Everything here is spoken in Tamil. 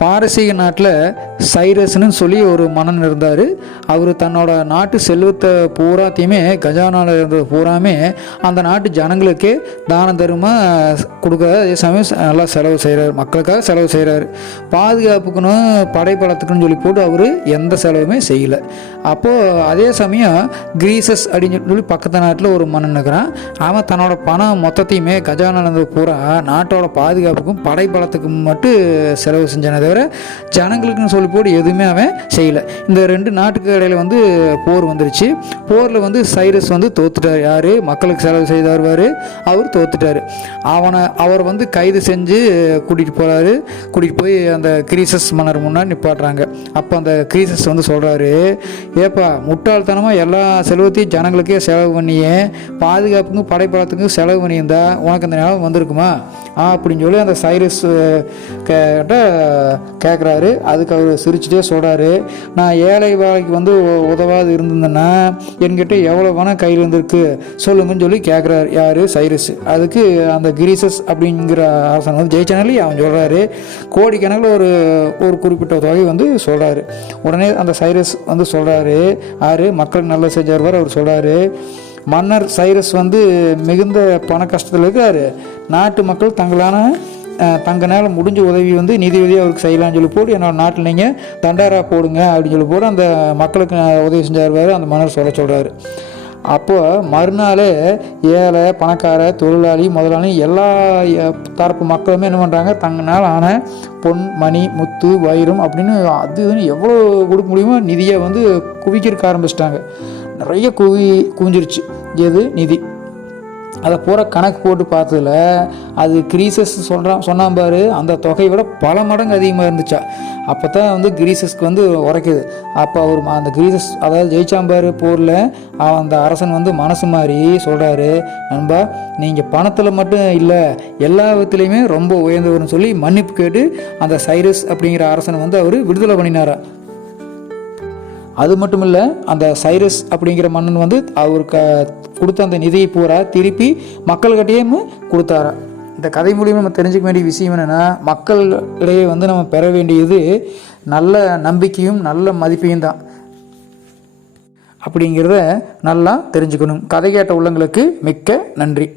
பாரசீக நாட்டில் சைரஸ்னு சொல்லி ஒரு மன்னன் இருந்தார். அவர் தன்னோட நாட்டு செல்வத்தை பூராத்தையுமே கஜானாவில் இருந்தது பூராமே அந்த நாட்டு ஜனங்களுக்கே தான தர்மமாக கொடுக்குறாரு. அதே சமயம் நல்லா செலவு செய்கிறார், மக்களுக்காக செலவு செய்கிறாரு. பாதுகாப்புக்குன்னு படைப்பலத்துக்குன்னு சொல்லி போட்டு அவர் எந்த செலவுமே செய்யலை. அப்போது அதே சமயம் கிரீசஸ் அப்படின்னு சொல்லி பக்கத்து நாட்டில் ஒரு மன்னன் இருக்கிறான். அவன் தன்னோட பணம் மொத்தத்தையுமே கஜானாவில் இருந்தது பூரா நாட்டோட பாதுகாப்புக்கும் படைப்பலத்துக்கும் மட்டும் செலவு செஞ்சானே தவிர ஜனங்களுக்குன்னு சொல்லி போட்டு எதுவுமே அவன் செய்யலை. இந்த ரெண்டு நாட்டுக்கு இடையில போர் வந்துருச்சு. போரில் சைரஸ் தோத்துட்டார். யார் மக்களுக்கு செலவு செய்து வருவார், அவர் தோத்துட்டார். அவர் கைது செஞ்சு கூட்டிகிட்டு போகிறாரு. கூட்டிகிட்டு போய் அந்த கிரீசஸ் மன்னர் முன்னாடி நிப்பாட்டுறாங்க. அப்போ அந்த கிரீசஸ் சொல்கிறாரு, ஏப்பா முட்டாள்தனமாக எல்லா செலவத்தையும் ஜனங்களுக்கே செலவு பண்ணியே பாதுகாப்புக்கும் படைப்பலத்துக்கும் செலவு பண்ணியிருந்தா உனக்கு அந்த ஞாபகம் வந்திருக்குமா அப்படின்னு சொல்லி அந்த சைரஸ் கிட்ட கேட்குறாரு. அதுக்கு அவர் சிரிச்சுட்டே சொல்கிறாரு, நான் ஏழை வாழைக்கு உதவாது இருந்திருந்தேன்னா என்கிட்ட எவ்வளோ பணம் கையில் இருந்திருக்கு சொல்லுங்கன்னு சொல்லி கேட்குறாரு. யார்? சைரஸ். அதுக்கு அந்த கிரீசஸ் அப்படிங்கிற அரசன் ஜெயிச்சனாலே அவன் சொல்கிறாரு, கோடிக்கணக்கில் ஒரு குறிப்பிட்ட தொகை சொல்கிறாரு. உடனே அந்த சைரஸ் சொல்கிறாரு, யார் மக்களுக்கு நல்ல செஞ்சார் அவர் சொல்கிறாரு, மன்னர் சைரஸ் மிகுந்த பண கஷ்டத்தில் இருக்கார். நாட்டு மக்கள் தங்களால் முடிஞ்ச உதவி நிதி உதவி அவருக்கு செய்யலாம்னு சொல்லி போட்டு என்னோட நாட்டில் நீங்கள் தண்டாரா போடுங்க அப்படின்னு சொல்லி போட்டு அந்த மக்களுக்கு உதவி செஞ்சார் அந்த மன்னர் சொல்கிறாரு. அப்போது மறுநாள் ஏழை பணக்கார தொழிலாளி முதலாளி எல்லா தரப்பு மக்களுமே என்ன பண்ணுறாங்க, தங்கனால் ஆன பொன் மணி முத்து வைரம் அப்படின்னு அது எவ்வளோ கொடுக்க முடியுமோ நிதியை குவிக்கிறதுக்கு ஆரம்பிச்சிட்டாங்க. நிறைய குவிஞ்சிருச்சு. எது? நிதி. அதை பூரா கணக்கு போட்டு பார்த்ததில் அது கிரீசஸ் சொன்னான் பாரு, அந்த தொகையை விட பல மடங்கு அதிகமாக இருந்துச்சா. அப்போ தான் கிரீசஸ்க்கு உரைக்குது. அப்போ அவர் அந்த கிரீசஸ் அதாவது ஜெயிச்சாம்பாரு போரில் அந்த அரசன் மனசு மாதிரி சொல்கிறாரு, நண்பா நீங்கள் பணத்தில் மட்டும் இல்லை எல்லா விதத்துலேயுமே ரொம்ப உயர்ந்தவர்னு சொல்லி மன்னிப்பு கேட்டு அந்த சைரஸ் அப்படிங்கிற அரசனை அவர் விடுதலை பண்ணினாரா. அது மட்டும் இல்லை, அந்த சைரஸ் அப்படிங்கிற மன்னன் அவருக்கு கொடுத்த அந்த நிதியை பூரா திருப்பி மக்கள்கிட்டையும் கொடுத்தாரா. இந்த கதை மூலியமாக நம்ம தெரிஞ்சுக்க வேண்டிய விஷயம் என்னென்னா, மக்களிடையே நம்ம பெற வேண்டியது நல்ல நம்பிக்கையும் நல்ல மதிப்பையும் தான் அப்படிங்கிறத நல்லா தெரிஞ்சுக்கணும். கதை கேட்ட உள்ளங்களுக்கு மிக்க நன்றி.